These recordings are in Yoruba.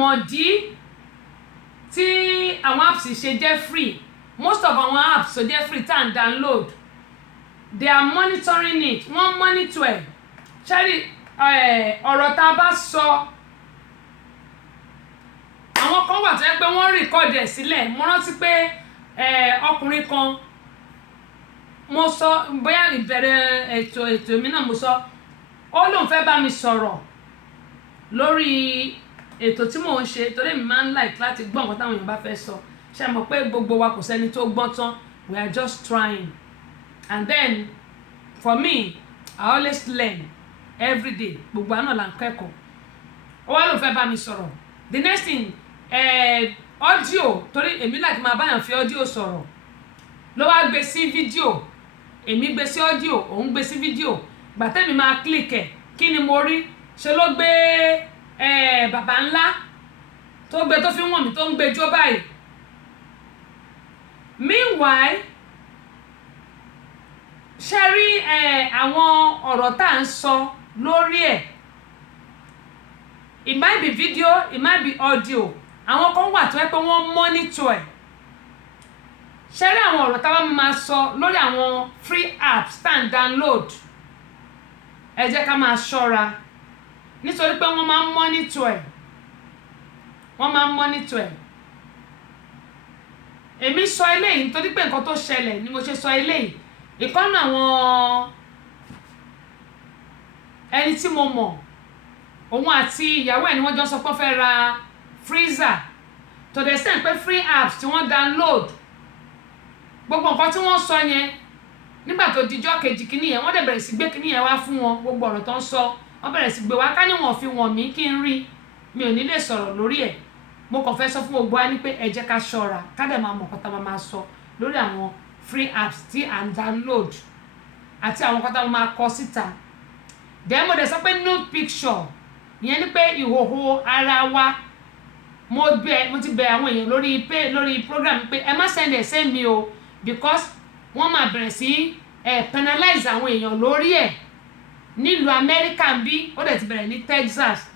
àmọ̀dí tí àwọn apps ṣe jẹ́ free. Most of our apps so jẹ́ free tá à ń download, they are monitoring it. Wọ́n monitor ẹ̀. Ṣẹ́rí ọ̀rọ̀ tá a bá sọ, àwọn kan wà tó yẹ pé wọ́n record ẹ̀ sílẹ̀. Mo rántí pé ọkùnrin kan, mo sọ bóyá ìbẹ̀rẹ̀ ètò mi náà mo sọ, ó lóun fẹ́ bá mi sọ̀rọ̀ lórí ètò tí mò ń ṣe torí mi máa ń like láti gbọ́ nǹkan táwọn èèyàn bá fẹ́ sọ. Ṣé mọ̀ pé gbogbo wa kò sẹ́ni tó gbọ́n tán, we are just trying. And then for me, I always learn every day. Gbogbo àná là ń kẹ́kọ̀ọ́. Ó wá lóun fẹ́ bá mi sọ̀rọ̀. The next thing, audio, torí èmi like máa báyàn fi audio sọ̀rọ̀, ló wá gbé sí fídíò. Èmi gbé sí audio, òun gbé sí fídíò. Gbà tẹ́mi máa click ẹ̀, kí ni mo rí? Ṣé ló gbé bàbá ńlá tó gbé tó fi wọ̀n mí tó ń gbé jó báyìí. Meanwhile, ṣe rí àwọn ọ̀rọ̀ tá à ń sọ lórí ẹ̀, it might be video, it might be audio. Àwọn kan wà tó yẹ pé wọ́n monitor ẹ̀. Ṣe rí àwọn ọ̀rọ̀ tá a bá máa sọ lórí àwọn free apps tá à ń download, ẹ jẹ́ ká máa ṣọ́ra nítorí pé wọ́n máa ń monitor ẹ̀. Wọ́n máa ń monitor ẹ̀. Èmi sọ eléyìí nítorí pé nǹkan tó ṣẹlẹ̀ ni mo ṣe sọ eléyìí. Ìkànnì àwọn ẹni tí mo mọ̀, òun àti ìyàwó ẹ̀ ni wọ́n jọ sọ pé wọ́n fẹ́ ra freezer to the extent pé free apps tí wọ́n download, gbogbo nǹkan tí wọ́n sọ yẹn nígbà tó dijọ́ kejì kìíní yẹn wọ́n dẹ̀ bẹ̀rẹ̀ sí gbé kìíní yẹn wá fún wọn. Gbogbo ọ̀rọ̀ tó ń sọ wọ́n bẹ̀rẹ̀ sí gbé wá. Ká ní wọn fi wọ̀n mí kí n rí, mi ò ní lè sọ̀rọ̀ lórí ẹ̀. Mo kàn fẹ́ sọ fún gbogbo wa ní pé ẹ jẹ́ ká ṣọ́ra, ká dẹ̀ máa mọ̀ nǹkan tá a máa sọ lórí àwọn free apps tí à ń download àti àwọn nǹkan tá a máa kọ síta. Then mo dẹ̀ sọ pé nude picture, ìyẹn ni pé ìhòòhò ara wa. Mo ti bẹ̀ àwọn èèyàn lórí program pé ẹ má send ẹ̀ sí mi o, because wọ́n máa bẹ̀rẹ̀ sí penalize àwọn èèyàn lórí ẹ̀ nílùú Amẹ́ríkà ń bí. Ó dẹ̀ ti bẹ̀rẹ̀ ní Texas.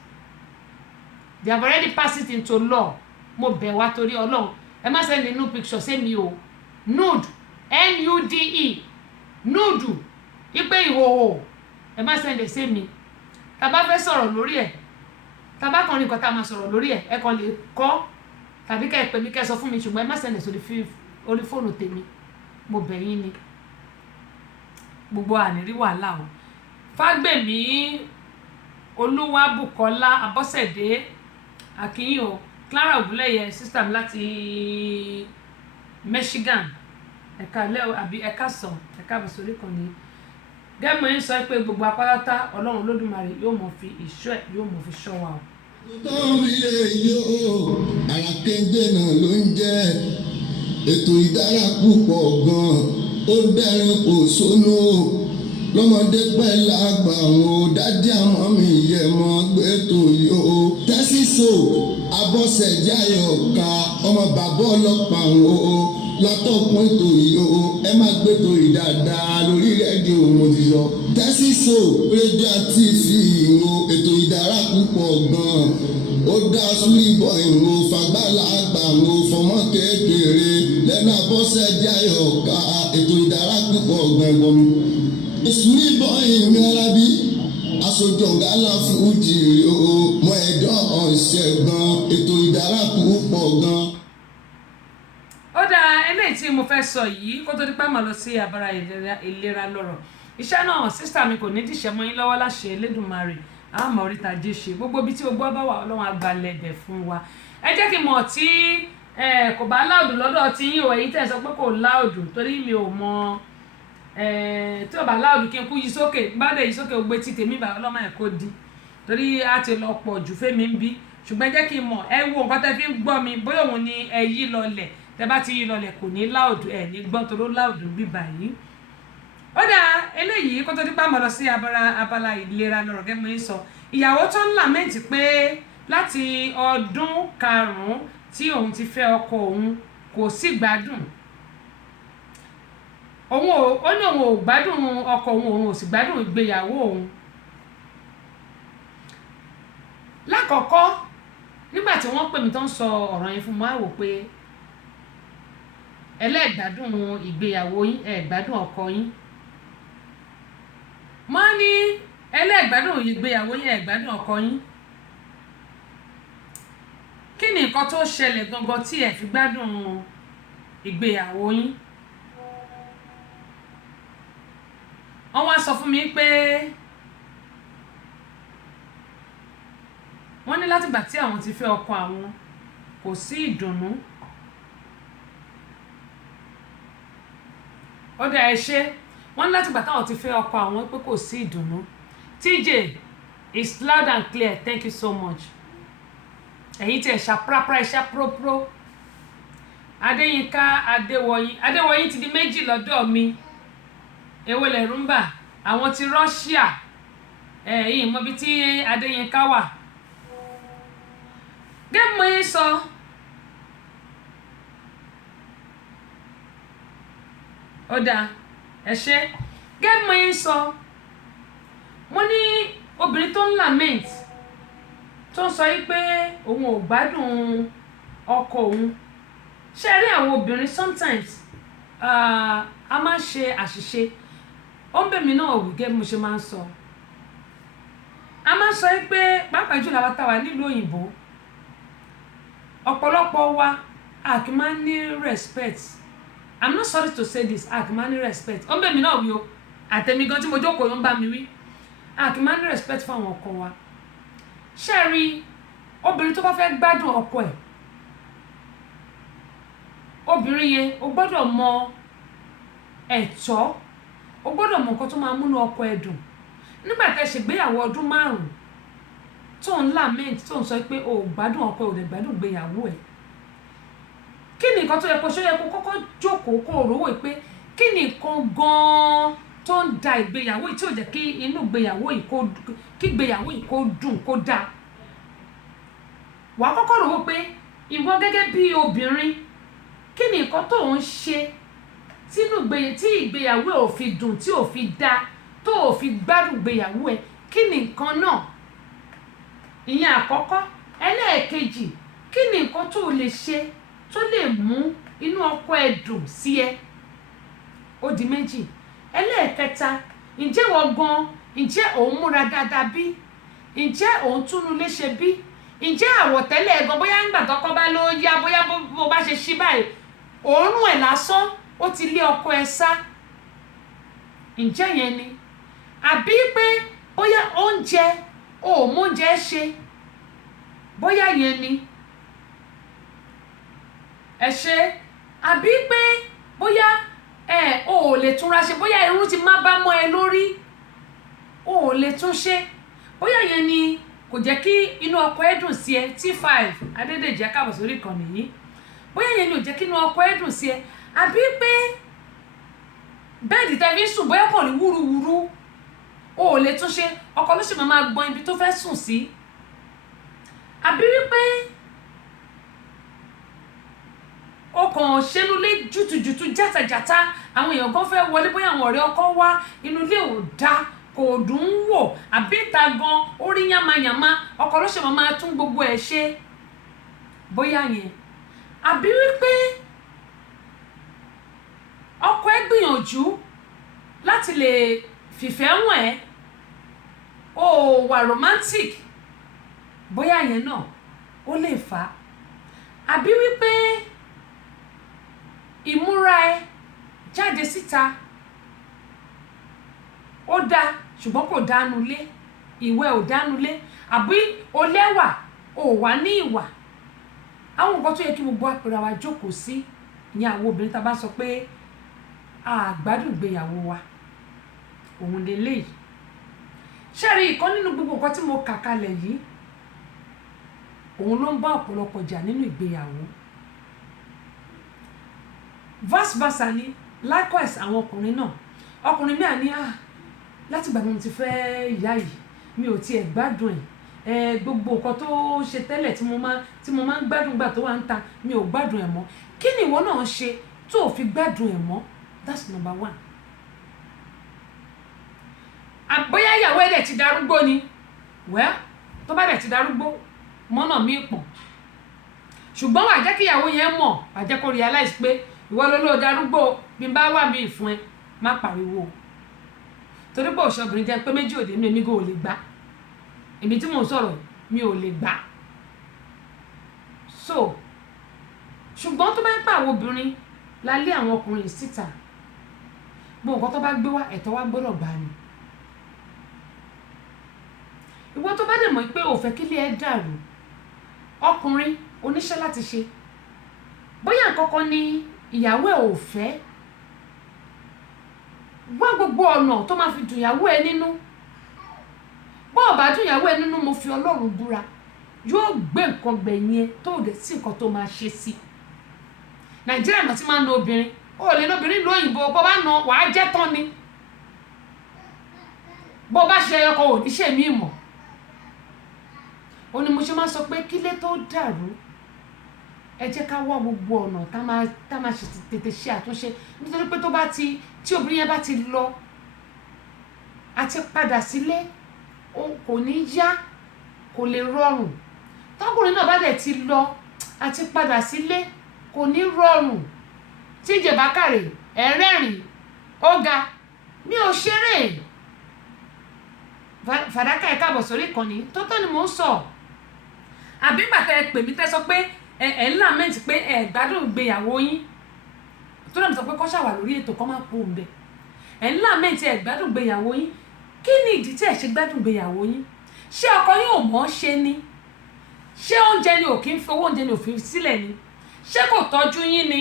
They have already passed it into law. Mo bẹ̀ wá torí Ọlọ́run, ẹ má send nude picture sí mi o. Nude, nude, nude, ipe ìhòòhò, ẹ má send ẹ̀ sí mi. Tá bá fẹ́ sọ̀rọ̀ lórí ẹ̀, tá bá kàn ní nǹkan tá máa sọ̀rọ̀ lórí ẹ̀, ẹ kàn lè kọ tàbí kẹ́ ẹ pè mí kẹ́ ẹ sọ fún mi, ṣùgbọ́n ẹ má send ẹ̀ sórí orí fóònù tèmi. Mo bẹ̀ yín ni. Gbogbo ànírí wàhálà o. Fágbèmí Olúwabùkọ́lá Abọ́sẹ̀dé Akínyìn o, Clara Ògúnlẹ̀yẹ sister mi láti Michigan. Ẹ̀ka lẹ́ àbí ẹ̀ka sàn, ẹ̀ka àbọ̀sọ̀rí kan ní. Gẹ́gẹ́ bí mo sọ pé gbogbo apáráta Ọlọ́run Olódùmarè yóò mọ̀ fi ìṣọ́ ẹ̀ yóò mọ̀ fi ṣọ́ wa o. Àràkéńdé náà ló ń jẹ́ ètò ìdára púpọ̀ gan-an, ó dẹ́rìn kò sónú lọ́mọdé pẹ́ lágbà o, dádì àmọ́ mi yẹ mọ́ gbẹ́tò yóò tẹ́sísò Abọ́sẹ̀dé Àyọ̀ká ọmọ bàbá ọlọ́pàá o látọ̀kùn ètò yìí o, ẹ má gbẹ́tò yìí dáadáa lórí rédíò mo ti sọ tẹ́sísò rédíò àti ìfìhìnrò ètò ìdára púpọ̀ gan-an, ó dá súlìbọ̀ ìrò fagbálà àgbà mo fọmọ kékeré lẹ́nu Abọ́sẹ̀dé Àyọ̀ká ètò ìdára púpọ̀ gan-an. Súlìbọ̀ ìrìn alábí aṣojú ọ̀gá fújì o, mọ ẹ̀dọ́ ọ̀sẹ̀ gan, ètò ìdára púpọ̀ gan. Ó dáa, eléyìí tí mo fẹ́ sọ yìí kó tó di pé màá lọ sí abala ìlera lọ́rọ̀. Iṣẹ́ náà sísítà mi kò ní dìṣẹ́ mọ́ yín lọ́wọ́ láṣẹ Elédùmarè. Àmọ́ oríta jẹ́ ṣe gbogbo ibi tí o gbọ́ bá wà Ọlọ́run àgbàlẹ̀ ẹ̀bẹ̀ fún wa. Ẹ jẹ́ kí n mọ̀ tí kò bá láòdù lọ́dọ̀ tí yín o, èyí tẹ̀ sọ pé kò láòdù torí mi ò mọ tí ò bá láòdù kí n kú yí sókè, bá dé yí sókè ògbé tí tèmi bá Ọlọ́mọ ẹ̀ kó di torí a ti lọ pọ̀ jù fẹ́mi ń bí. Ṣùgbọ́n jẹ́ kí n mọ̀ ẹ wo nǹkan tẹ́ fi ń gbọ́ mi bóyá òun ni ẹ yí lọlẹ̀, tẹ́ bá ti yí lọlẹ̀ kò ní láòdù ẹ̀ ní gbọ́n toró láòdù bíbà yìí. Ó dáa, eléyìí kó tó di pé màá lọ sí abala ìlera lọ́rọ̀ gẹ́gẹ́ bí mo sọ. Ìyàwó tó ń lament pé láti ọdún 5 tí òun ti fẹ́ ọkọ òun kò sí gbádùn. Ó ní òun ò gbádùn ọkọ òun ò sì gbádùn ìgbéyàwó òun. Lákọ̀ọ́kọ́ nígbà tí wọ́n pè mí tó ń sọ ọ̀rọ̀ yẹn fún mi wá wò pé ẹlẹ́gbádùn ìgbéyàwó yín ẹ̀gbádùn ọkọ yín mo ní ẹlẹ́gbádùn ìgbéyàwó yín ẹ̀gbádùn ọkọ yín kí ni nǹkan tó ṣẹlẹ̀ gangan tí ẹ fi gbádùn ìgbéyàwó yín wọ́n wá sọ fún mi pé wọ́n ní látìgbà tí àwọn ti fẹ́ ọkọ àwọn kò sí ìdùnnú ó dá ẹ ṣe wọ́n ní látìgbà táwọn ti fẹ́ ọkọ àwọn pé kò sí ìdùnnú TJ is loud and clear thank you so much ẹ̀yin tí ẹ̀ ṣàprápra iṣẹ́ própró Adéyínká Adéwọyìn ti di méjì lọ́dọ̀ mi èwo lẹ̀rù ń bà àwọn ti Russia ẹ̀yìn mọ́bi tí Adéyínká wà gẹ́gẹ́ mo yín sọ ó dáa ẹ ṣe gẹ́gẹ́ mo yín sọ mo ní obìnrin tó ń lament tó ń sọ yí pé òun ò gbádùn ọkọ òun ṣe rí àwọn obìnrin sometimes a máa ń ṣe àṣìṣe ó ń bẹ̀ mí náà wí gẹ́gẹ́ mo ṣe máa ń sọ a máa ń sọ yí pé pàápàá jùlọ àwọn táwa nílùú òyìnbó ọ̀pọ̀lọpọ̀ wa a kì í máa ní respect I'm not sorry to say this a kì í máa ní respect ó ń bẹ̀ mí náà wí o àtẹ̀mí gan tí mo jókòó ló ń bá mi wí a kì í máa ní respect fún àwọn ọkọ wa ṣe rí obìnrin tó bá fẹ́ gbádùn ọkọ ẹ̀ obìnrin yẹn o gbọ́dọ̀ mọ ẹ̀tọ́ o gbọ́dọ̀ mọ nǹkan tó máa múnú ọkọ ẹ̀ dùn nígbà tẹ́ ṣègbéyàwó ọdún 5 tó ń lament tó ń sọ pé o ò gbádùn ọkọ ẹ̀ ò dẹ̀ gbádùn ìgbéyàwó ẹ̀ kí ni nǹkan tó yẹ kó ṣe yẹ kó kọ́kọ́ jókòó kó o rówó pé kí ni nǹkan gan-an tó ń da ìgbéyàwó yìí tí ò jẹ́ kí inú ìgbéyàwó yìí kí ìgbéyàwó yìí kó dùn kó dáa wàá kọ́kọ́ rówó pé ìwọ gẹ́gẹ́ bí obìnrin kí ni nǹkan tó ń ṣe tí ìgbéyàwó ò fi dùn tí ò fi dáa tó ò fi gbádùn ìgbéyàwó ẹ̀ kí ni nǹkan náà ìyẹn àkọ́kọ́ ẹlẹ́ẹ̀kejì kí ni nǹkan tó lè ṣe tó lè mú inú ọkọ ẹ̀ dùn sí ẹ ó di méjì ẹlẹ́ẹ̀kẹta ǹjẹ́ wọ́n gan ǹjẹ́ òun múra dáadáa bí ǹjẹ́ òun túnú léṣe bí ǹjẹ́ àwọ̀tẹ́lẹ̀ ẹ̀gan bóyá ńgbà tọ́kọ bá ló yá bóyá bó bá ṣe ṣí báyìí òórùn ẹ̀ lásán ó ti lé ọkọ ẹ̀ sá ǹjẹ́ yẹn ni àbí pé bóyá oúnjẹ òmóúnjẹ ṣe bóyá yẹn ni ẹ ṣe àbí pé bóyá o ò lè túnra ṣe bóyá irun ti má bá mọ́ ẹ lórí o ò lè tún ṣe bóyá yẹn ni kò jẹ́ kí inú ọkọ ẹ dùn sí ẹ T5 Adédèjì káàbọ̀ sórí ìkànnì yìí bóyá yẹn ni ò jẹ́ kí inú ọkọ ẹ dùn sí ẹ àbí pé bẹ́ẹ̀dì tẹ́bí sùn bóyá kàn ní wúruwúru o ò lè tún ṣe ọkọ ló sì máa gbọ́n ibi tó fẹ́ sùn sí àbí wípé ó kàn ṣẹnu lé jùtùjùtù jàtàjàtà àwọn èèyàn kan fẹ́ wọlé bóyá àwọn ọ̀rẹ́ ọkọ wá inú ilé ò dá kò dùn ún wò àbí ìta gan ó rí yàmàyàmá ọkọ ló ṣe máa tún gbogbo ẹ̀ ṣe bóyá yẹn àbí wípé ọkọ ẹ gbìyànjú láti lè fìfẹ́ wọ̀n ẹ́ ó wà romantic bóyá yẹn náà ó lè fà á àbí wípé ìmúra ẹ jáde síta ó dáa ṣùgbọ́n kò dánú lé ìwẹ̀ ò dánú lé àbí o lẹ́wà ò wá ní ìwà àwọn nǹkan tó yẹ kí gbogbo àpèrè wa jókòó sí ní àwọn obìnrin tá a bá sọ pé àgbádùn ìgbéyàwó wa òun lélẹ́yìí ṣẹ́rí ìkan nínú gbogbo nǹkan tí mo kà kalẹ̀ yìí òun ló ń bá ọ̀pọ̀lọpọ̀ jà nínú ìgbéyàwó vice versa ni likewise àwọn ọkùnrin náà ọkùnrin mi à ní láti ìgbà tí mo ti fẹ́ ìyá yìí mi ò tiẹ̀ gbádùn ẹ̀ gbogbo nǹkan tó ṣe tẹ́lẹ̀ tí mo máa ń gbádùn gbà tó wà ń ta mi ò gbádùn ẹ̀ mọ́ kí ni ìwọ náà ṣe tó o fi gbádùn ẹ̀ mọ́ that's number 1. àbóyá ìyàwó ẹ̀ dẹ̀ ti darúgbó ni well tó bá dẹ̀ ti darúgbó mọ́nà mi pọ̀ ṣùgbọ́n wà jẹ́ kí ìyàwó yẹn mọ̀ wà jẹ́ kó realize pé ìwọ ló darúgbó bí n bá wà mí fún ẹ má pariwo torí pé òṣèbìnrin jẹ́ pé méjì òde inú èmi kò lè gbà èmi tí mò ń sọ̀rọ̀ mi ò lè gbà so ṣùgbọ́n tó bá ń pa àwọn obìnrin lálé àwọn ọkùnrin síta gbogbo nǹkan tó bá gbé wá ẹ̀tọ́ wa gbọ́dọ̀ gbà ni ìwọ tó bá dẹ̀ mọ̀ pé ò fẹ́ kílé ẹ dàrú ọkùnrin oníṣẹ́ láti ṣe bóyá nǹkankan ni ìyàwó ẹ ò fẹ́ wá gbogbo ọ̀nà tó máa fi dùn ìyàwó ẹ nínú bó o bá dùn ìyàwó ẹ nínú mo fi Ọlọ́run búra yóò gbé nǹkan gbẹ̀yìn ẹ tó dẹ̀ sí nǹkan tó máa ṣe sí Nàìjíríà náà ti máa ń lo obìnrin ó lè lóbìnrin lu òyìnbó bó bá na wàá jẹ́ tán ni bó bá ṣe ọkọ ò ní ṣe mí mọ̀ ó ní mo ṣe máa sọ pé kílé tó dàrú ẹ jẹ́ ká wá gbogbo ọ̀nà tá máa ṣe tètè ṣe àtúnṣe nítorí pé tí obìnrin yẹn bá ti lọ àti padà sílé kò ní yá kò lè rọrùn tọkùnrin náà bá dẹ̀ ti lọ àti padà sílé kò ní rọrùn tí ìjẹ̀bákàrè ẹ̀rẹ́rìn ó ga mi ò ṣeré Fàdákà ẹ káàbọ̀ sórí ìkànnì tó tọ́ ni mò ń sọ àbí gbàtà ẹ pè mí tẹ́ sọ pé ẹ ń làmẹ́ǹtì pé ẹ gbádùn ìgbéyàwó yín tó náà mi sọ pé kọ́ ṣàwà lórí ètò kọ́ máa kú òun bẹ̀ ẹ ń làmẹ́ǹtì ẹ gbádùn ìgbéyàwó yín kí ni ìdí tí ẹ ṣe gbádùn ìgbéyàwó yín ṣé ọkọ yín ò mọ̀ ṣe ni ṣé oúnjẹ ni ò kí ń fi owó oúnjẹ ni ò fi sílẹ̀ ni ṣé kò tọ́jú yín ni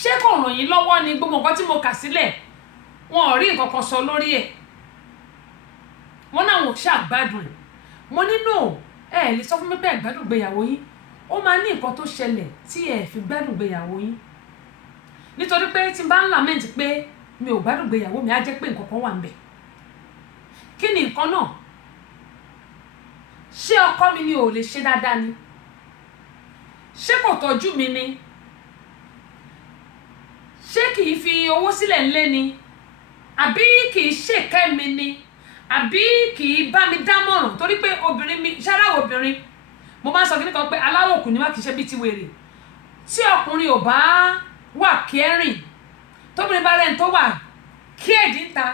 ṣé kò ràn yín lọ́wọ́ ni gbogbo nǹkan tí mo kà sílẹ̀ wọn ò rí nǹkan kan sọ lórí ẹ̀ wọ́n náà wò ṣàgbádùn ẹ̀ mo nínú ẹ lè sọ fún mi pé ẹ gbádùn ìgbéyàwó yín ó máa ní nǹkan tó ṣẹlẹ̀ tí ẹ fi gbádùn ìgbéyàwó yín nítorí pé tí n bá ń làmẹ́ǹtì pé mi ò gbádùn ìgbéyàwó mi á jẹ́ pé nǹkan kan wà ń bẹ̀ kí ni nǹkan náà ṣé ọkọ mi ni ò lè ṣe dáadáa ni ṣé kò tọ́jú mi ni ṣé kì í fi owó sílẹ̀ ńlé ni àbí kì í ṣèkẹ́ mi ni àbí kì í bá mi dámọ̀ràn torí pé obìnrin mi ṣáláwọ̀ obìnrin mo máa ń sọ kí nìkan pé aláwọ̀ kù ní wá kì í ṣe bí ti wèrè tí ọkùnrin ò bá wà kẹrìn tóbìnrin bá rẹ̀ ń tó wà kí ẹ̀dí ń ta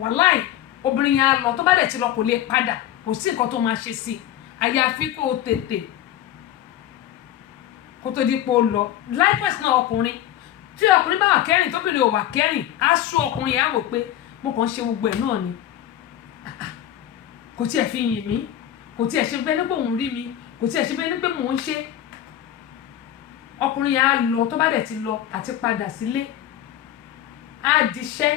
wàláì obìnrin yẹn á lọ tó bá dẹ̀ ti lọ kò lè padà kò sí nǹkan tó máa ṣe sí àyàfi kó o tètè kó tó di pé ó lọ likewise náà ọkùnrin tí ọkùnrin bá wà kẹrìn tóbìnrin ò wà kẹrìn á sú ọkùnrin yẹn á wò pé mo kàn ń ṣe gbogbo ẹ̀ náà ni kò tiẹ̀ fi yìn mí kò tiẹ̀ ṣe bẹ́ẹ̀ ní pé òun rí mi kò tiẹ̀ ṣe bẹ́ẹ̀ ní pé mò ń ṣe ọkùnrin yẹn á lọ tó bá dẹ̀ ti lọ àti padà sílé á diṣẹ́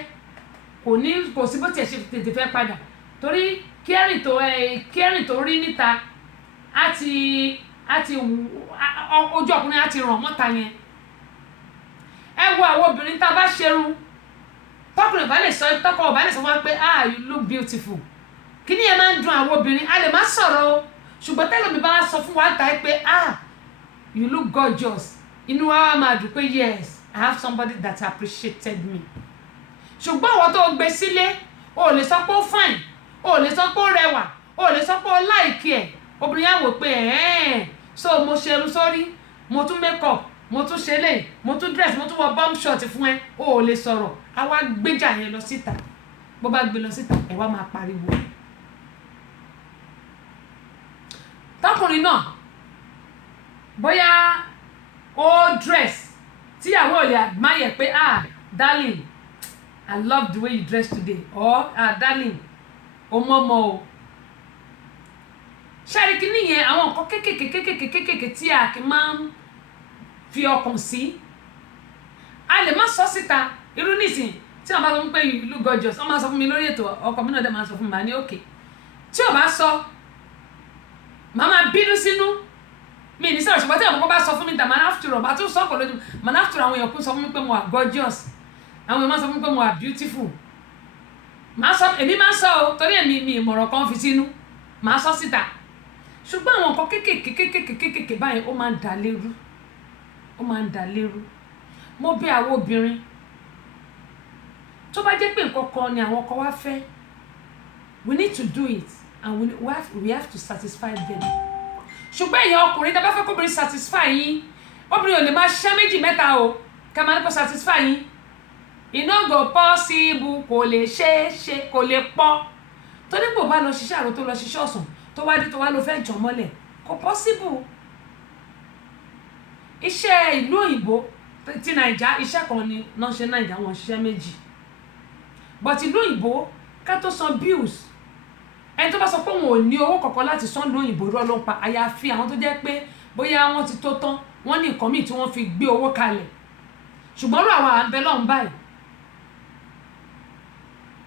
kò sí bó tiẹ̀ ṣe tètè fẹ́ padà torí kẹ́rìn tó rí níta ojú ọkùnrin á ti ràn mọ́ta yẹn ẹ wo àwọn obìnrin tá a bá ṣerun tọkọ ò bá lè sọ fún wa pé you look beautiful kí ni ẹ máa ń dùn àwọn obìnrin a lè má sọ̀rọ̀ o ṣùgbọ́n tẹ́lẹ̀ mi bá sọ fún wa ta ẹ pé you look gorgeous inú wa máa dùn pé yes I have somebody that appreciated me ṣùgbọ́n àwọn tó gbé sílé o lè sọ pé ó fine o lè sọ pé ó rẹwà o lè sọ pé ó láìkí ẹ̀ obìnrin yà wò pé so mo ṣerun sórí mo tún make up mo tún ṣe lè mo tún dress mo tún wọ bomb shot fún ẹ o lè sọ̀rọ̀ a wá gbéjà yẹn lọ síta bó bá gbé lọ síta ẹ wá máa pariwo tọkùnrin náà bóyá ó dress tíyàwó ò lè admire pé darling I love the way you dress today or darling o mọ́mọ́ o ṣáàrìkì nìyẹn àwọn nǹkan kékèké tí a kì máa ń fi ọkàn sí a lè má sọ síta irú nísìn tí wọn bá sọ fún pé you look gorgeous wọn máa sọ fún mi lórí ètò ọkọ mi náà dẹ̀ máa sọ fún mi máa ní òkè tí ò bá sọ màá máa bínú sínú mi ní sọ̀rọ̀ ṣùgbọ́n tí àwọn kan bá sọ fún mi dà máa after all bá tún sọ ọkọ̀ lójú máa after àwọn èèyàn kún sọ fún mi pé mo wà gorgeous àwọn èèyàn máa sọ fún mi pé mo wà beautiful èmi máa sọ o torí èmi mi ìmọ̀ràn kan fi sínú máa sọ síta ṣùgbọ́n àwọn nǹkan kékèké báyìí ó máa ń dà lérú mo bẹ̀ àwọn obìnrin tó bá jẹ́ pé nǹkan kan ni àwọn ọkọ wa fẹ́ we need to do it and we have to satisfy them ṣùgbọ́n èèyàn ọkùnrin tẹ́ bá fẹ́ kóbìnrin satisfy yín obìnrin ò lè máa ṣiṣẹ́ méjì mẹ́ta o kẹ́ máa ní kó satisfy yín iná go possible kò lè ṣe kò lè pọ̀ tó dípò bá lọ ṣiṣẹ́ àrò tó lọ ṣiṣẹ́ ọ̀sán tó wá dé tó wá lọ fẹ́ jọ mọ́lẹ̀ kò possible. Iṣẹ́ ìlú òyìnbó ti Naija iṣẹ́ kan ni náà ṣe Naija wọn ṣiṣẹ́ méjì but ìlú òyìnbó ká tó san bills ẹni tó bá sọ pé wọn ò ní owó kankan láti san ìlú òyìnbó rọ́ ló ń pa àyàfi àwọn tó jẹ́ pé bóyá wọ́n ti tó tán wọ́n ní nǹkan míì tí wọ́n fi gbé owó kalẹ̀ ṣùgbọ́n rú àwọn àbẹ̀ lọ́hùn báyìí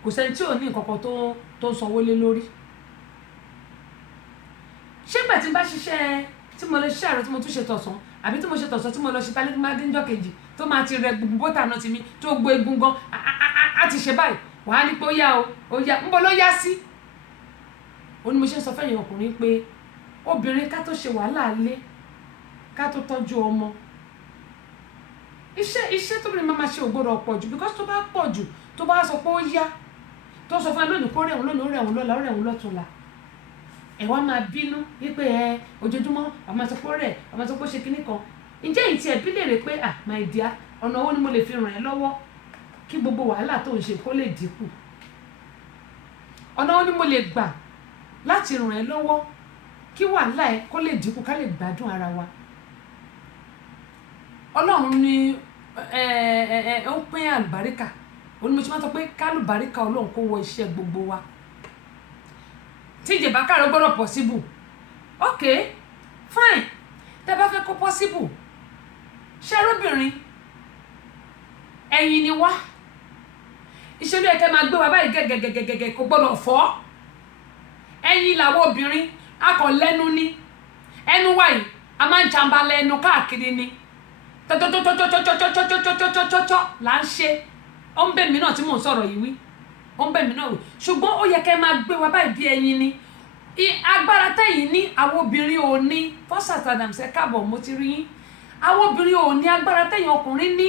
kò sẹ́ni tí ò ní nǹkan kan tó ń sanwó lé lórí. Ṣé ìgbà tí n bá ṣiṣẹ́ tí mo lọ ṣiṣẹ́ àrò tí mo tún ṣe tọ̀sán àbí tí mo ṣe tọ̀sán tí mo lọ ṣe tálẹ́ tí máa dé níjọ́ kejì tó máa ti rẹ gbogbo bọ́tà náà ti mi tó gbó egun gan á ti ṣe báyìí wàá ní pé ó yá ó yá ń bọ́ ló yá sí. Ó ní mo ṣe ń sọ fẹ́yìn ọkùnrin pé obìnrin ká tó ṣe wàhálà lé ká tó tọ́jú ọmọ iṣẹ́ tóbìnrin máa ṣe ò gbọ́dọ̀ pọ̀ jù because tó bá pọ̀ jù tó bá sọ pé ó yá tó sọ fún ẹ lónìí kó rẹ̀ òun lónìí ó rẹ̀ òun lọ́la ó rẹ̀ òun lọ́tùnla ẹ wá máa bínú wípé ojoojúmọ́ ọmọ sọ pé ó rẹ̀ ọmọ sọ pé ó ṣe kinní kan ǹjẹ́ ìtì ẹ̀ bí lèrè pé my dear ọ̀nà owó ni mo lè fi ràn ẹ́ lọ́wọ́ kí gbogbo wàhálà tó ń ṣe kó lè dínkù ọ̀nà owó ni mo lè gbà láti ràn ẹ́ lọ́wọ́ kí wàhálà ẹ kó lè dínkù ká lè gbádùn ara wa. Ọlọ́run ni ó ń pín àlùbáríkà onímọ̀ọ́sí máa sọ pé kálùbáríkà Ọlọ́run kó wọ iṣẹ́ gbogbo wa tí ìjẹ̀bá káàró gbọ́dọ̀ possible ok fine tẹ́ bá fẹ́ kó possible ṣé arúbìnrin ẹ̀yin ni wá ìṣèlú ẹ̀kẹ́ máa gbé wa báyìí gẹ́gẹ́gẹ́gẹ́gẹ́ kò gbọ́dọ̀ fọ́ ẹ̀yin làwọn obìnrin akọ̀ lẹ́nu ní ẹnu wáyìí a máa ń jàǹbá lẹ́nu káàkiri ni tọ́tọ́tọ́tọ́tọ́tọ́tọ́tọ́tọ́tọ́tọ́ là ń ṣe ó ń bẹ̀ mí náà tí mò ń sọ̀rọ̀ yìí wí ó ń bẹ̀ mí náà wí ṣùgbọ́n ó yẹ kẹ́ máa gbé wa báyìí bí ẹyin ni agbára tẹ̀yìn ní àwọn obìnrin ò ní Fawzat Adams ẹ káàbọ̀ mo ti rí yín àwọn obìnrin ò ní agbára tẹ̀yìn ọkùnrin ní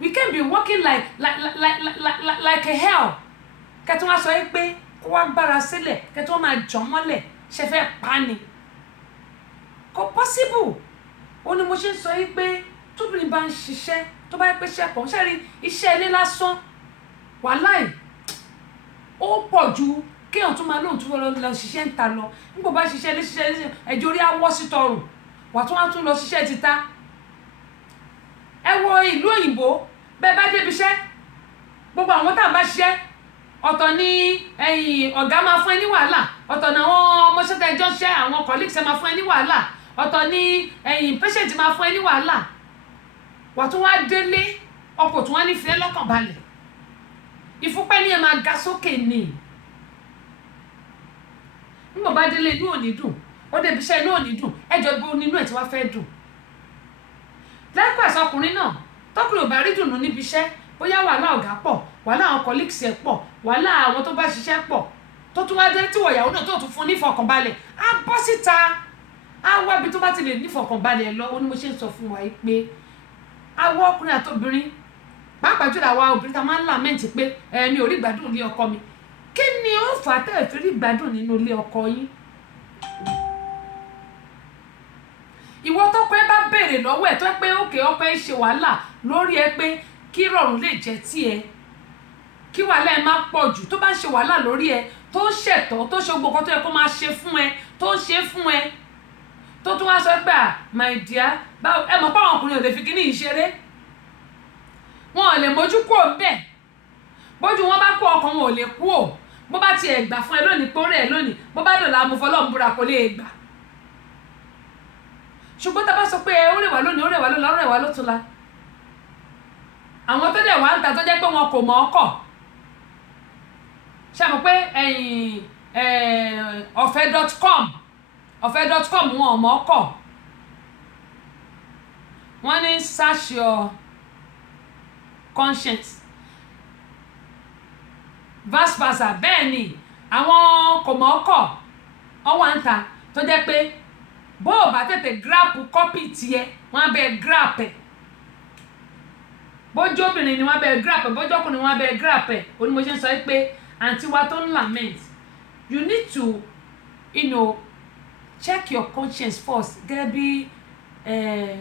we can be working like a hell kẹtù wá sọ pé kó wá gbára sílẹ̀ kẹtù wá máa jọ mọ́lẹ̀ ṣe fẹ́ pa ni kò possible ó ní mo ṣe ń sọ yìí pé tóbìnrin bá ń ṣiṣẹ́ tó bá yẹ pé iṣẹ́ kan ṣe rí iṣẹ́ ilé lásán wàláì ó pọ̀ ju kéèyàn tún máa lóhùn tó lọ ṣiṣẹ́ ń ta lọ nígbà bá ṣiṣẹ́ ilé ẹjọ́ orí awọ́ sí tọrùn wà tó wá tún lọ ṣiṣẹ́ ti ta. Ẹ wo ìlú òyìnbó bẹ́ẹ̀ bá débi iṣẹ́ gbogbo àwọn tá à ń bá ṣiṣẹ́ ọ̀tọ̀ ni ọ̀gá máa fún ẹ ní wàhálà ọ̀tọ̀ ni àwọn ọmọọṣẹ́ tẹ́ ẹjọ́ ṣẹ́ àwọn colleagues ẹ máa fún ẹ ní wàhálà ọ̀tọ̀ ni patient máa fún ẹ ní wàhálà wà tó wá délé ọkọ̀ tó wá ní fẹ́ lọ́kàn balẹ̀ ìfúnpẹ́ ní ẹ máa ga sókè ni nígbà bá délé inú ò ní dùn ó débi iṣẹ́ inú ò ní dùn ẹjọ́ gbó nínú ẹ̀ tí wá fẹ́ dùn láìpẹ́ ọkùnrin náà tọkùnrin ò bá rí dùnú níbi iṣẹ́ bóyá wàhálà ọ̀gá pọ̀ wàhálà àwọn colleagues ẹ̀ pọ̀ wàhálà àwọn tó bá ṣiṣẹ́ pọ̀ tó tún wá dé tí wọ̀yàwó náà tó tún fún nífọ̀kànbalẹ̀ á bọ́ síta á wá ibi tó bá ti lè nífọ̀kànbalẹ̀ lọ ó ní mo ṣe ń sọ fún wa yìí pé àwọn ọkùnrin àtobìnrin pàápàá jùlọ àwa obìnrin ta máa ń làmẹ́ǹtì pé mi ò rí gbádùn ilé ọkọ mi kí ni ó fà á tẹ́ ẹ̀ fi rí gbádùn nínú ilé ọkọ yín. Ìwọ tọkọ ẹ bá béèrè lọ́wọ́ ẹ̀ tó ẹ pé òkè ọkọ ẹ ṣe wàhálà lórí ẹ pé kí rọrùn lè jẹ́ tiẹ̀ kí wàhálà ẹ má pọ̀ jù tó bá ń ṣe wàhálà lórí ẹ tó ń ṣẹ̀tọ́ tó ṣe gbogbo tó yẹ kó máa ṣe fún ẹ tó ń ṣe fún ẹ tó tún wá sọ pé my dear báwo ẹ mọ̀ pé àwọn ọkùnrin ò lè fi kíní ìṣeré wọn ò lè mójú kúrò ń bẹ̀ bójú wọn bá kó ọkàn wọn ò lè kú ò bó bá tiẹ̀ gbà fún ẹ lónìí pé ó rẹ̀ ẹ lónìí bó bá dọ̀la amúfọlọ́ọ̀ búra kò lè gbà ṣùgbọ́n tá a bá sọ pé ó rẹ̀ wá lónìí ó rẹ̀ wá lọ́la ó rẹ̀ wá lọ́túnla àwọn tó dẹ̀ wá ń ta tó jẹ́ pé wọn kò mọ̀ ọ́ kọ̀ ṣe àmọ́ pé ọ̀fẹ́.com wọn ò mọ̀ ọ́ kọ̀ wọ́n ní search your conscience vice versa bẹ́ẹ̀ ni àwọn kò mọ̀ ọ́ kọ̀ ọ́ wá ń ta tó jẹ́ pé bó o bá tètè grab copy tiẹ̀ wọ́n á bẹ grab ẹ̀ bójú obìnrin ni wọ́n bẹ grab ẹ̀ bójú ọkùnrin ni wọ́n bẹ grab ẹ̀ onímọ̀ọ́sẹ́ sọ pé àǹtí wa tó ń lament you need to check your conscience first gẹ́gẹ́ bí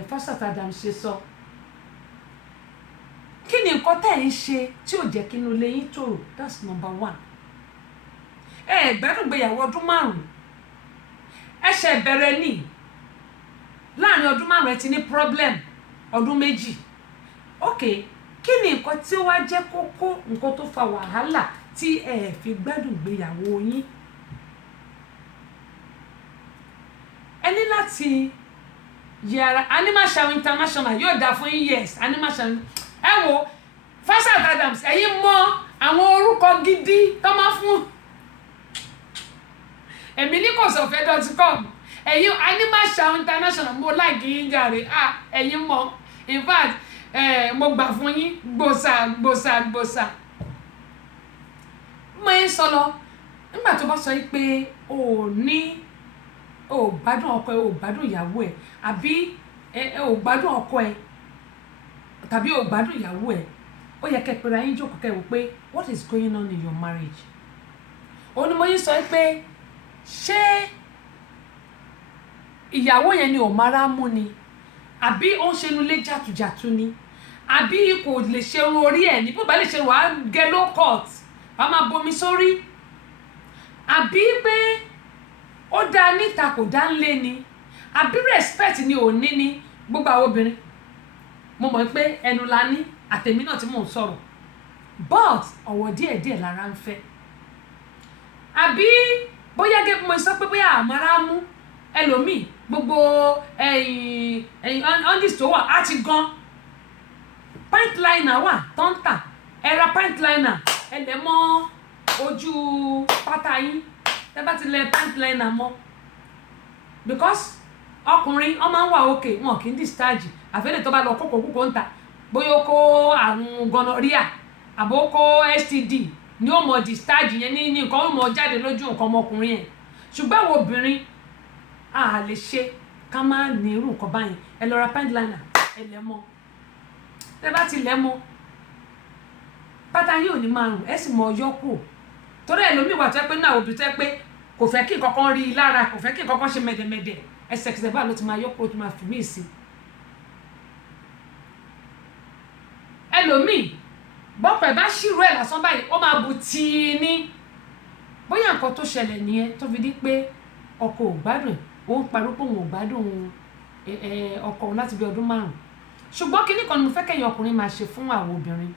Fawzat Adams ṣe sọ. Kí ni nǹkan tẹ́ ń ṣe tí ò jẹ́ kí inú ilé yín tòrò? That's number one. Gbádùn ìgbéyàwó ọdún 5 ẹ ṣe bẹ̀rẹ̀ ní láàrin ọdún 5 ẹ ti ní problem ọdún 2. Okay, kí ni nǹkan tí ó wá jẹ́ kókó nǹkan tó fa wàhálà tí ẹ fi gbádùn ìgbéyàwó yín? Ẹ ní láti yẹra. Animal Shower International yóò dá fún yín. Yes, Animal Shower. Ẹ wo Fawzat Adams, ẹ̀yin mọ àwọn orúkọ gidi tó máa fún èmi ní kosofẹ́.com. ẹ̀yin Animal Shower International mo like yín jàre. Ẹ̀yin mọ, in fact mo gbà fún yín gbòsà. Mo ń sọ lọ nígbà tó bá sọ pé o gbádùn ọkọ ẹ, o gbádùn ìyàwó ẹ, àbí o gbádùn ọkọ ẹ tàbí o gbádùn ìyàwó ẹ, ó yẹ kẹ́ pera yín jókòó kẹ́ wò pé what is going on in your marriage? Ó ní mo yín sọ pé ṣé ìyàwó yẹn ni ò mara mú ni, àbí ó ń ṣe inú ilé jàtújàtú ni, àbí kò lè ṣe irun orí ẹ̀ ní, bó bá lè ṣe wàá gẹ low cut wàá máa bomi sórí, àbí pé ó dá níta kò dá ńlé ni, àbí respect ni ò ní ni. Gbogbo àwọn obìnrin mo mọ̀ pé ẹnu la ní, àtẹ̀mí náà tí mò ń sọ̀rọ̀, but ọ̀wọ̀ díẹ̀díẹ̀ lára ń fẹ́. Àbí bóyá gẹ́gẹ́ mo sọ pé bóyá àmàrà mú ẹlòmíì gbogbo undis tó wà á ti gan. Pint liner wà tó ń tà, ẹ ra pint liner ẹ lẹ̀ mọ́ ojú pátá yín, ẹ bá ti lẹ̀ pint liner mọ́, because ọkùnrin ọ máa ń wà òkè, wọn kì í discharge àfẹ́lẹ̀ tó bá lọ kókó ń ta, bóyá ó kó àrùn gonorrhea àbó kó STD ni ó mọ discharge yẹn ní nǹkan ó mọ jáde lójú nǹkan ọmọkùnrin yẹn. Ṣùgbọ́n àwọn obìnrin a lè ṣe ká má ní irú nǹkan báyìí. Ẹ lọ ra pint liner ẹ lẹ̀ mọ́, ẹ bá ti lẹ̀ mọ́ pátá yìí ò ní máa rùn, ẹ sì mọ ọyọ́ kù. Torí ẹlòmíì wà tó pé náà obìnrin tó pé kò fẹ́ kí nǹkan rí i lára, kò fẹ́ kí nǹkan ṣe mẹ̀dẹ̀mẹ̀dẹ̀, ẹsẹ̀kẹsẹ̀ báà ló ti máa yọ́ kúrò, tó máa fi mí sí. Ẹlòmíì bọ́pẹ̀ bá ṣírò ẹ̀ lásán báyìí ó máa bu tíì ní. Bóyá nǹkan tó ṣẹlẹ̀ nìyẹn tó fi di pé ọkọ ò gbádùn, ó ń parọ́ pé òun ò gbádùn ọkọ òun láti bí ọdún 5. Ṣùgbọ́n kíní kan ni mo fẹ́ kẹ́yìn ọkùnrin máa ṣe fún àwọn obìnrin.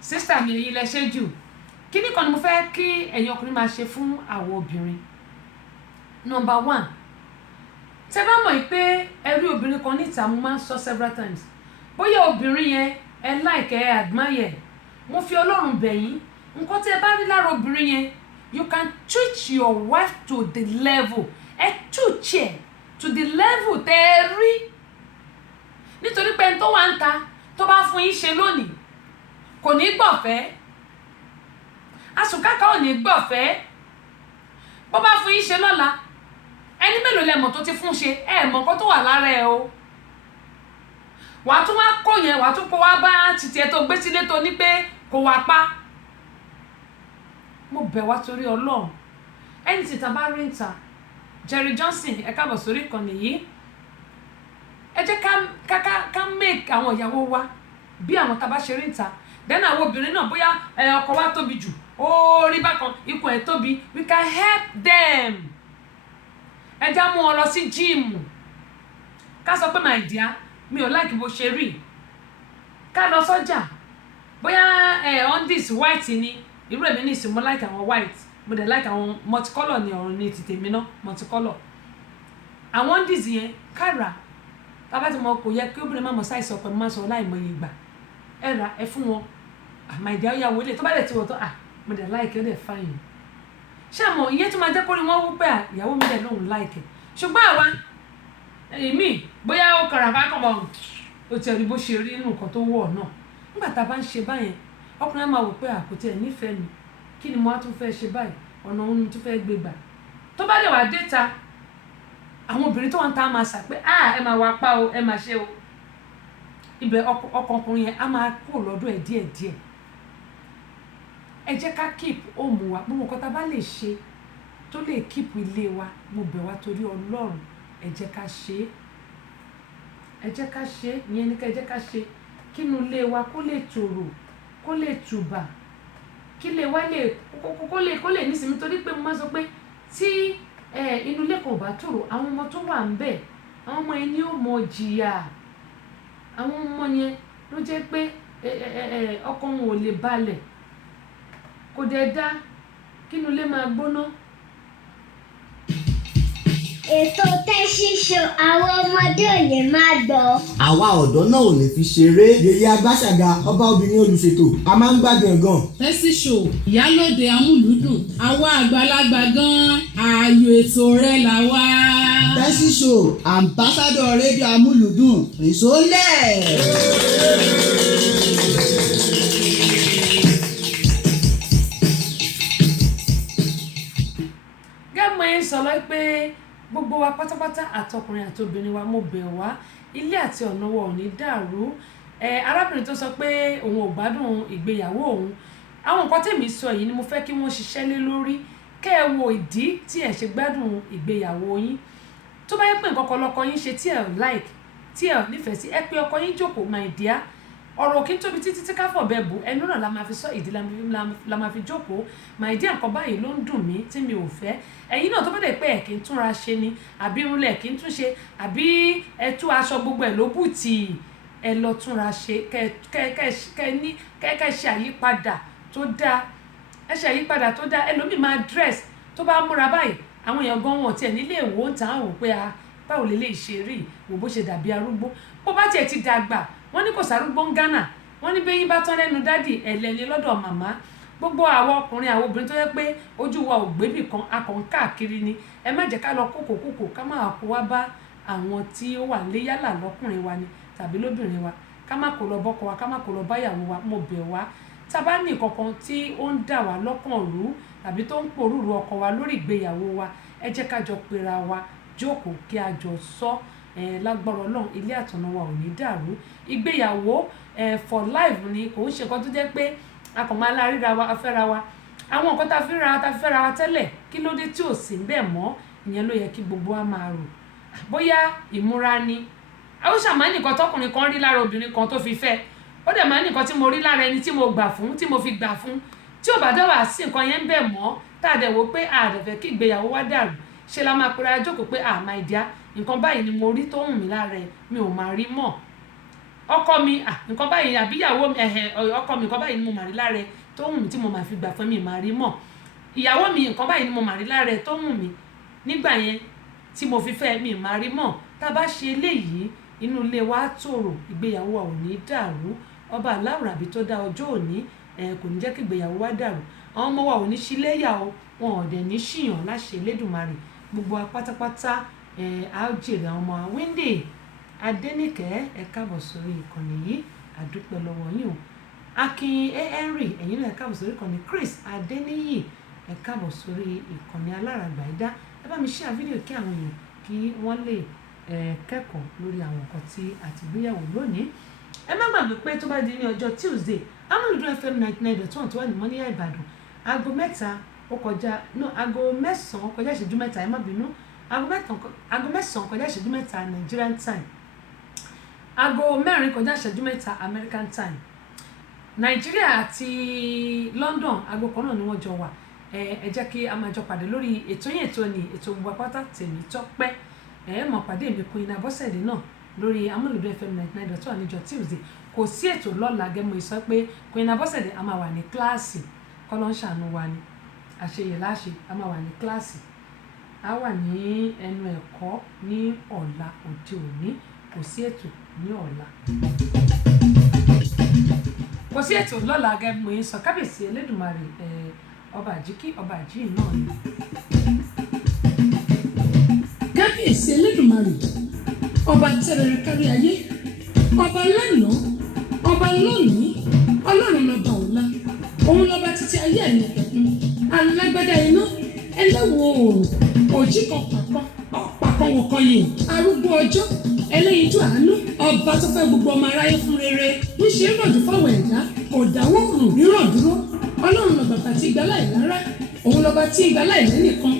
Sister mi èyí lẹ ṣe jù. Kíní kan ni mo fẹ́ kí ẹ̀yin ọkùnrin máa ṣe fún àwọn obìnrin. Number 1, tẹ́ bá mọ̀ pé ẹ rí obìnrin kan níta, mo máa ń sọ several times, bóyá obìnrin yẹn ẹ like ẹ admire, mo fi Ọlọ́run bẹ̀ yín, nǹkan tí ẹ bá rí lára obìnrin yẹn, you can treat your wife to the level, ẹ treat ẹ to the level tẹ́ ẹ rí. Nítorí pé ẹni tó wà ń ta tó bá fún yín ṣe lónìí kò ní gbọ̀fẹ́, asùnkáka ò ní gbọ̀fẹ́. Bó bá fún yín ṣe lọ́la, ẹni mélòó lẹ mọ̀ tó ti fún ṣe, ẹ mọ̀ nǹkan tó wà lára ẹ o. Wàá tún wá kó yẹn, wàá tún kó wá bá títí ẹ tó gbé sílé tó ní pé kò wá pa. Mo bẹ̀ wá torí Ọlọ́run, ẹni tí ta bá rí ń ta, Jerry Johnson ẹ káàbọ̀ sórí ìkànnì yìí. Ẹ jẹ́ ká make àwọn ìyàwó wa bí àwọn tá bá ṣe rí ń ta. Then àwọn obìnrin náà bóyá ọkọ wa tóbi jù, ó rí bákan, ikùn ẹ̀ tóbi, we can help them. Ẹ já mú wọn lọ sí gym, ká sọ pé my dear mi ò like bó ṣe rí, ká lọ sọ́jà, bóyá undis white ni, irú èmi ní ìsìn mo like àwọn white, mo dẹ̀ like àwọn multicolor ní ọ̀run ní ti tèmi náà, multicolor. Àwọn undis yẹn kára, tábà tí mo kò yẹ kí obìnrin má mọ̀ size ọ̀pẹ̀ máa sọ láìmọye ìgbà, ẹ ra ẹ fún wọn, my dear ó yà wọlé, tó bá dẹ̀ ti wọ̀ tó mo dẹ̀ like ó dẹ̀ fine. Ṣé àmọ́ ìyẹn tó máa jẹ́ kó rí wọ́n wú pé ìyàwó mi dẹ̀ lóhùn like. Ṣùgbọ́n àwa èmi bóyá ó kàrà ká kàn mọ́ ó ti rí bó ṣe rí nínú nǹkan tó wọ̀ náà. Nígbà tá a bá ń ṣe báyẹn, ọkùnrin máa wò pé àkótí ẹ̀ nífẹ̀ẹ́ mi, kí ni mo wá tún fẹ́ ṣe báyìí, ọ̀nà òun ni tún fẹ́ gbé gbà. Tó bá dẹ̀ wá dé ta, àwọn obìnrin tó wà ń ta máa sà pé ẹ máa wá pa o, ẹ máa ṣe o. Ibẹ̀ ọkùnrin yẹn á máa kúrò lọ́dọ̀ ẹ̀ díẹ̀díẹ̀. Ẹ jẹ́ ká keep home wa, gbogbo nǹkan tá a bá lè ṣe tó lè keep ilé wa mo bẹ̀ wá torí Ọlọ́run ẹ jẹ́ ká ṣe ìyẹn ní ká ẹ jẹ́ ká ṣe kínú ilé wa kó lè tòrò kó lè tùbà kí ilé wa lè kó lè nísinmi torí pé mo máa sọ pé tí inú ilé kan ò bá tòrò àwọn ọmọ tó wà ń bẹ̀ àwọn ọmọ yẹn ni ó mọ jìyà àwọn ọmọ yẹn ló jẹ́ pé ọkàn wọn ò lè balẹ̀ kò dẹ̀ dá kínú ilé máa gbóná. Ètò Tẹ́sí Show àwọn ọmọdé ò lè máa gbọ́. Àwa ọ̀dọ́ náà ò lè fi ṣeré. Yèyé Agbáṣàga ọba obìnrin olùṣètò a máa ń gbádùn ẹ̀ gan. Tẹ́sí Show ìyálòde amúlùúdùn àwa àgbàlagbà gan ààyò ètò rẹ̀ là wá. Tẹ́sí Show ambassadọ̀ rédíò amúlùúdùn ìṣólẹ̀. Gẹ́gẹ́ ẹ ń sọ lọ pé gbogbo wa pátápátá àtọkùnrin àti obìnrin wa mo bẹ̀ wá ilé àti ọ̀nà wa ò ní dàrú. Arábìnrin tó sọ pé òun ò gbádùn ìgbéyàwó òun àwọn nǹkan tèmi sọ yìí ni mo fẹ́ kí wọ́n ṣiṣẹ́ lé lórí kẹ́ ẹ wo ìdí tí ẹ ṣe gbádùn ìgbéyàwó yín tó bá yẹ pé nǹkan kan lọkọ yín ṣe tí ẹ like tí ẹ nífẹ̀ẹ́ sí ẹ pé ọkọ yín jókòó my dear ọ̀rọ̀ kí n tóbi títí tí káfọ̀ bẹ́ẹ̀ bù ẹnu náà la máa fi sọ ìdí la máa fi jókòó my dear nǹkan báyìí ló ń dùn mí tí mi ò fẹ́ ẹ̀yin náà tó bá dẹ̀ pé ẹ̀ kí n túnra ṣe ni àbí irunlẹ̀ kí n tún ṣe àbí ẹ tú aṣọ gbogbo ẹ̀ ló bù tì ẹ lọ túnra ṣe kẹ́ ṣe àyípadà tó dáa ẹ ṣe àyípadà tó dáa ẹlòmíì máa dress tó bá múra báyìí àwọn èèyàn gan wọn tiẹ̀ nílé ìwò ń tàn án wò pé báwo lè lè ṣe rí wò bó ṣe dàbí arúgbó bó bá tiẹ̀ ti dàgbà wọ́n ní kò sárúgbó ń Ghana wọ́n ní bẹ́yìn bá tán lẹ́nu dádì ẹ̀lẹ́ni lọ́dọ̀ màmá gbogbo àwọn ọkùnrin àwọn obìnrin tó yẹ pé ojú wa ò gbébì kan akàn káàkiri ni ẹ má jẹ́ ká lọ kókòkókò ká máa kó wá bá àwọn tí ó wà nílé yálà lọ́kùnrin wa ni tàbí lóbìnrin wa ká má kó lọ bọ́kọ wa ká má kó lọ báyàwó wa mo bẹ̀ wá tá a bá ní kankan tí ó ń dà wá lọ́kàn rú tàbí tó ń pòrúurú ọkọ wa lórí ìgbéyàwó wa ẹ jẹ́ ká jọ pera wa jókòó kí a jọ sọ lágbára Ọlọ́run ilé àtọ̀nà wa ò ní dàrú ìgbéyàwó for life ni kò ń ṣe nǹkan tó jẹ́ pé a kàn máa láríra wa afẹ́ra wa àwọn nǹkan tá a fẹ́ra wa tẹ́lẹ̀ kí ló dé tí ò sí ń bẹ̀ mọ́ ìyẹn ló yẹ kí gbogbo wa máa rò bóyá ìmúra ni ó ṣàmá nìkan tọkùnrin kan rí lára obìnrin kan tó fi fẹ́ ó dẹ̀ máa nìkan tí mo rí lára ẹni tí mo gbà fún tí mo fi gbà fún tí ò bá dẹ̀ wá sí nǹkan yẹn ń bẹ̀ mọ́ tá a dẹ̀ wò pé àdẹ̀fẹ́ kí ìgbéyàwó wa dàrú ṣe la máa pera jókòó pé my dear nǹkan báyìí ni mo rí tó wù mí lára ẹ mi ò máa rí mọ́ ọkọ mi nǹkan báyìí àbíyàwó ọkọ mi nǹkan báyìí ni mo máa rí lára ẹ tó wù mí tí mo máa fi gbà fún mi máa rí mọ́ ìyàwó mi nǹkan báyìí ni mo máa rí lára ẹ tó wù mí nígbà yẹn tí mo fi fẹ́ mi máa rí mọ́ tá a bá ṣe eléyìí inú ilé wa tòrò ìgbéyàwó wa ò ní dàrú ọba aláwùrábí tó dá ọjọ́ òní kò ní jẹ́ kí ìgbéyàwó wa dàrú àwọn ọmọ wa ò ní ṣíléyà o wọn ò dẹ̀ ní ṣìyàn láṣẹ Elédùmarè gbogbo wa pátápátá a ó jèrè àwọn ọmọ Wendy Adéníkẹ́ ẹ káàbọ̀ sórí ìkànnì yìí àdúpẹ́ lọ́wọ́ yín o Akin Henry ẹ̀yin náà ẹ káàbọ̀ sórí ìkànnì Chris Adéníyì ẹ káàbọ̀ sórí ìkànnì Aláràgbà Ìdá ẹ bá mi share fídíò kí àwọn èèyàn kí wọ́n lè kẹ́kọ̀ọ́ lórí àwọn nǹkan tí a ti gbéyàwó lónìí ẹ má gbàgbé pé tó bá di ní ọjọ́ Tuesday Amúlùdún FM 99.1 tó wà ní Mọ́níyà Ìbàdàn aago mẹ́sàn-án kọjá ìṣẹ́jú mẹ́ta ẹ má bínú aago mẹ́sàn-án kọjá ìṣẹ́jú mẹ́ta Nigerian time aago mẹ́rin kọjá ìṣẹ́jú mẹ́ta American time Nàìjíríà àti London aago kan náà ni wọ́n jọ wà ẹ jẹ́ kí a máa jọ pàdé lórí ètò yẹn ètò ní ètò gbogbo apáta Tèmítọ́pẹ́ mọ̀ pàdé mi Queen Abọ́sẹ̀dé náà lórí Amúlùdún FM 99.1 níjọ́ Tuesday kò sí ètò lọ́la gẹ́gẹ́ ìsọ pé Queen Abọ́sẹ̀dé a máa wà ní kíláàsì kọ́lọ́ ń ṣàánú wa ni àṣeyẹ láṣe a máa wà ní kíláàsì a wà ní ẹnu ẹ̀kọ́ ní ọ̀la òde òní kò sí ètò ní ọ̀la kò sí ètò lọ́la gẹ́gẹ́ ìsọ kábíyèsí Elédùmarè ọba àjíkí ọba àjíyìn náà ni. Kábíyèsí Elédùmarè ọba tẹrẹrẹ kárí ayé ọba lánàá ọba lónìí Ọlọ́run lọ́ba ọ̀la òun lọ́ba títí ayé ẹ̀mí ẹ̀kún alágbádá iná ẹlẹ́wọ̀ oòrùn òjìkan pàpọ̀ wọ̀kan yìí arúgbó ọjọ́ ẹlẹ́yinjú àánú ọba tó fẹ́ gbogbo ọmọ aráyé fún rere níṣẹ́ rọ̀jù fáwọn ẹ̀dá kò dáwọ́ rùn rírọ̀ dúró Ọlọ́run lọ́ba tí ìgbàlá ìlara òun lọ́ba tí ìgbàlá ìlẹ́nìkan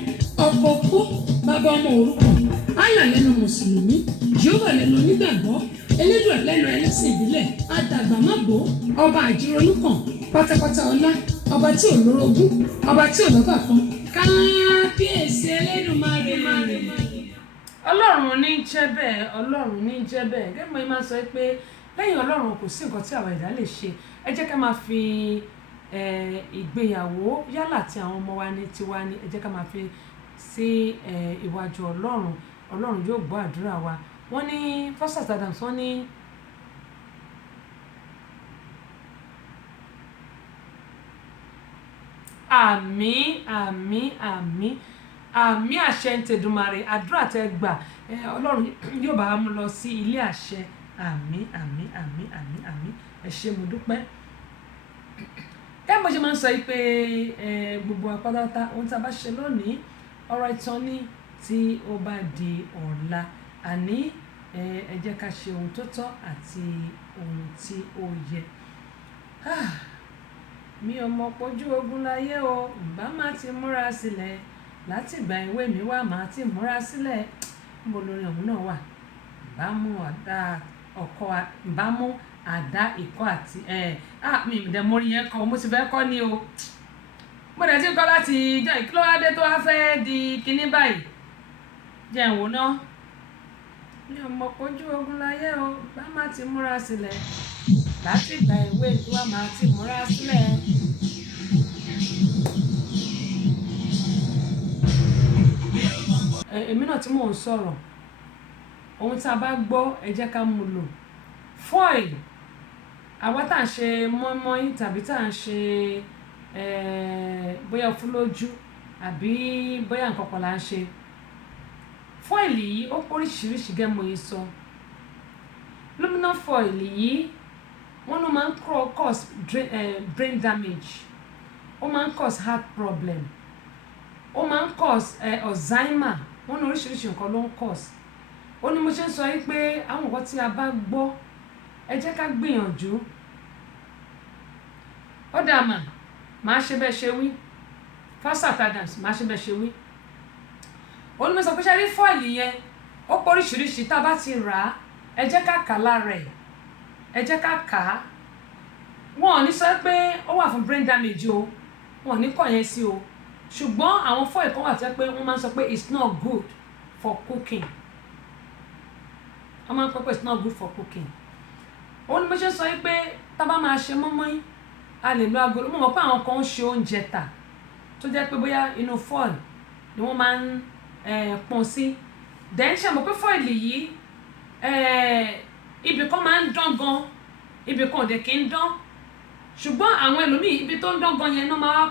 ọkọ kú bàbá ọmọ òrukàn Allah lẹ́nu mùsùlùmí Jehovah lẹ́nu onígbàgbọ́ Elédùà lẹ́nu ẹlẹ́sìn ìbílẹ̀ adàgbàmọ́gbò ọba àjíròlùkàn pátápátá ọlá ọba tí ò lórogún ọba tí ò lọ́gbà kan kábíyèsí Elédùmarè. Ọlọ́run ní jẹ́ bẹ́ẹ̀, Ọlọ́run ní jẹ́ bẹ́ẹ̀. Gẹ́gẹ́ bí mo máa ń sọ pé lẹ́yìn Ọlọ́run kò sí nǹkan tí àwa ẹ̀dá lè ṣe. Ẹ jẹ́ ká máa fi ìgbéyàwó yálà tí àwọn ọmọ wa ní tiwa ní ẹ jẹ́ ká máa fi sí iwájú Ọlọ́run. Ọlọ́run yóò gbọ́ àdúrà wa. Wọ́n ní First Adams wọ́n ní àmín àmín àmín àmín àṣẹ ń tẹ̀dùmarè àdúrà tẹ gbà Ọlọ́run yóò bá mú lọ sí ilé àṣẹ àmín àmín àmín àmín àmín ẹ ṣé mo dúpẹ́. Bó ṣe máa ń sọ pé gbogbo apátápátá ohun tí a bá ṣe lónìí ọ̀rọ̀ ìtàn ní tí ó bá di ọ̀la àní ẹ jẹ́ ká ṣe ohun tó tọ́ àti ohun tí ó yẹ. Mi ò mọ̀ pójú ogun láyé o ǹbá má ti múra sílẹ̀ láti ìgbà ìwé mi wá má ti múra sílẹ̀ níbo lórí ọ̀hún náà wà ǹbá mú àdá ìkọ́ àti mi ìdẹ̀ mórí yẹn kọ́ mo ti fẹ́ kọ́ ni o mo dẹ̀ ti ń kọ́ láti ìjọ ìkílówádé tó wá fẹ́ di kinní báyìí jẹ́ ìwò náà mi ò mọ̀ pójú ogun láyé o ǹbá má ti múra sílẹ̀ láti ìgbà ìwé mi wá má ti múra sílẹ̀. Èmi náà tí mò ń sọ̀rọ̀ ohun tí a bá gbọ́ ẹ jẹ́ ká mú lò. Foil àwa tá à ń ṣe mọ́ínmọ́ín tàbí tá à ń ṣe bóyá fúlójú àbí bóyá nǹkan kan là ń ṣe foil yìí ó póríṣiríṣi gẹ́gẹ́ mo yìí sọ luminous foil yìí wọ́n ló máa ń cause brain damage ó máa ń cause heart problem ó máa ń cause Alzheimer wọ́n ní oríṣiríṣi nǹkan ló ń cause ó ní mo ṣe ń sọ yìí pé àwọn nǹkan tí a bá gbọ́ ẹ jẹ́ ká gbìyànjú ó dà mà máa ṣe bẹ́ẹ̀ ṣe wí First Adams máa ṣe bẹ́ẹ̀ ṣe wí ó ní mo sọ pé ṣe rí fọ́ọ̀lì yẹn ó pọ̀ oríṣiríṣi tá a bá ti rà á ẹ jẹ́ ká kà á lára ẹ̀ ẹ jẹ́ ká kà á wọn ò ní sọ pé ó wà fún brain damage o wọn ò ní kọ̀ yẹn sí o ṣùgbọ́n àwọn fọ́ọ̀lì kan wà tó yẹ pé wọ́n máa ń sọ pé it's not good for cooking wọ́n máa ń pẹ́ pé it's not good for cooking ó ní mo ṣe sọ pé tá a bá máa ṣe mọ́mọ́ín a lè lo agolo mo mọ̀ pé àwọn kan ń ṣe oúnjẹ tà tó jẹ́ pé bóyá inú fọ́ọ̀lì ni wọ́n máa ń pọ́n sí then ṣe mọ̀ pé fọ́ọ̀lì yìí ibì kan máa ń dán gan ibì kan ò dẹ̀ kí ń dán ṣùgbọ́n àwọn ẹlòmíì ibi tó ń dán gan yẹn náà máa